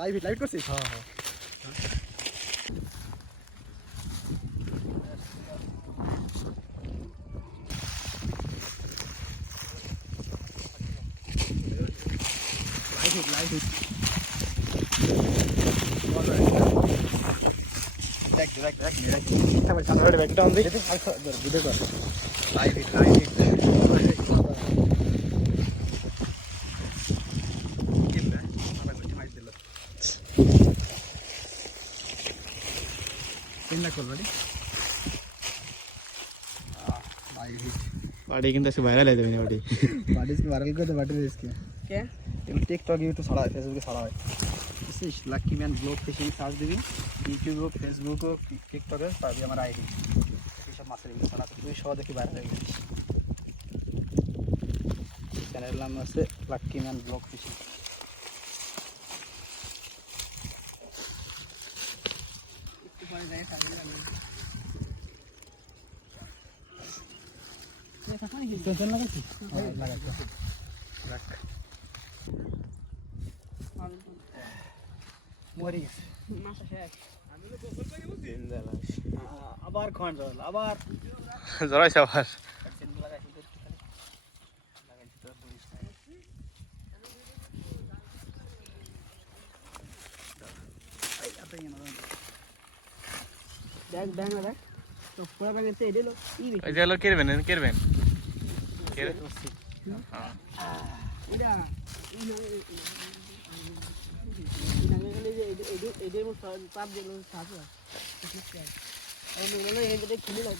Live live করছিস? হ্যাঁ হ্যাঁ লাইভ দেখ দেখ দেখ দেখ আমার সামনে ব্যাকটা অন দিই ভিডিও কর লাইভ বাড়ি কিন্তু আজকে ভাইরাল হয়ে যাবে না বাড়ি वायरल कर दे बाटी इसके क्या टिकटॉक यूट्यूब सारा है फेसबुक सारा है इस lucky man blog fishing search दिबी यूट्यूब और फेसबुक और टिकटक है तभी हमारा आईडी ये सब मासेर वीडियो सारा তুই সব দেখি ভাইরাল হয়ে গেছে চ্যানেলের নাম আছে লাকি ম্যান ব্লগ ফিশিং একটু পরে যাই সামনে টেনশন লাগাচ্ছি লাগাচ্ছি রাখ মরে গেছে মাসা শেষ আবার খান জল আবার জড়াইছে আবার দেখ ব্যাং দেখ তো পুরো ব্যাং এতে এলো এই যে হলো কেরবেন কেরবেন কেরে হ্যাঁ এটা এদের তাপ দিল সাথে আর